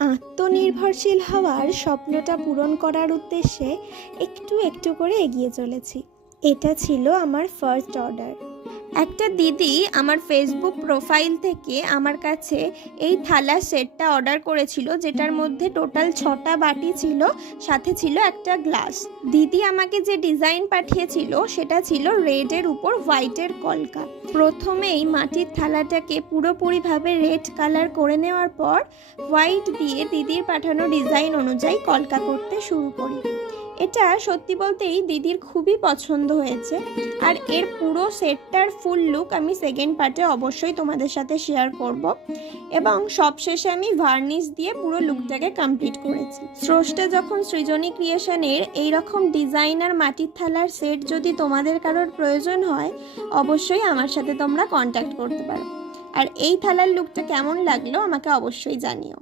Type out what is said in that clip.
আত্মনির্ভরশীল হওয়ার স্বপ্নটা পূরণ করার উদ্দেশ্যে একটু একটু করে এগিয়ে চলেছি। এটা ছিল আমার ফার্স্ট অর্ডার। একটা দিদি আমার ফেসবুক প্রোফাইল থেকে আমার কাছে এই থালার সেটটা অর্ডার করেছিল, যেটার মধ্যে টোটাল 6টা বাটি ছিল, সাথে ছিল একটা গ্লাস। দিদি আমাকে যে ডিজাইন পাঠিয়েছিল সেটা ছিল রেডের উপর হোয়াইটের কলকা। প্রথমেই মাটির থালাটাকে পুরোপুরিভাবে রেড কালার করে নেওয়ার পর হোয়াইট দিয়ে দিদির পাঠানো ডিজাইন অনুযায়ী কলকা করতে শুরু করি। এটা সত্যি বলতেই দিদির খুবই পছন্দ হয়েছে, আর এর পুরো সেটটার ফুল লুক আমি সেকেন্ড পার্টে অবশ্যই তোমাদের সাথে শেয়ার করব। এবং সবশেষে আমি ভার্নিশ দিয়ে পুরো লুকটাকে কমপ্লিট করেছি। স্রষ্টা যখন সৃজনী ক্রিয়েশনের এইরকম ডিজাইনার মাটির থালার সেট যদি তোমাদের কারোর প্রয়োজন হয়, অবশ্যই আমার সাথে তোমরা কন্ট্যাক্ট করতে পারো। আর এই থালার লুকটা কেমন লাগলো আমাকে অবশ্যই জানিও।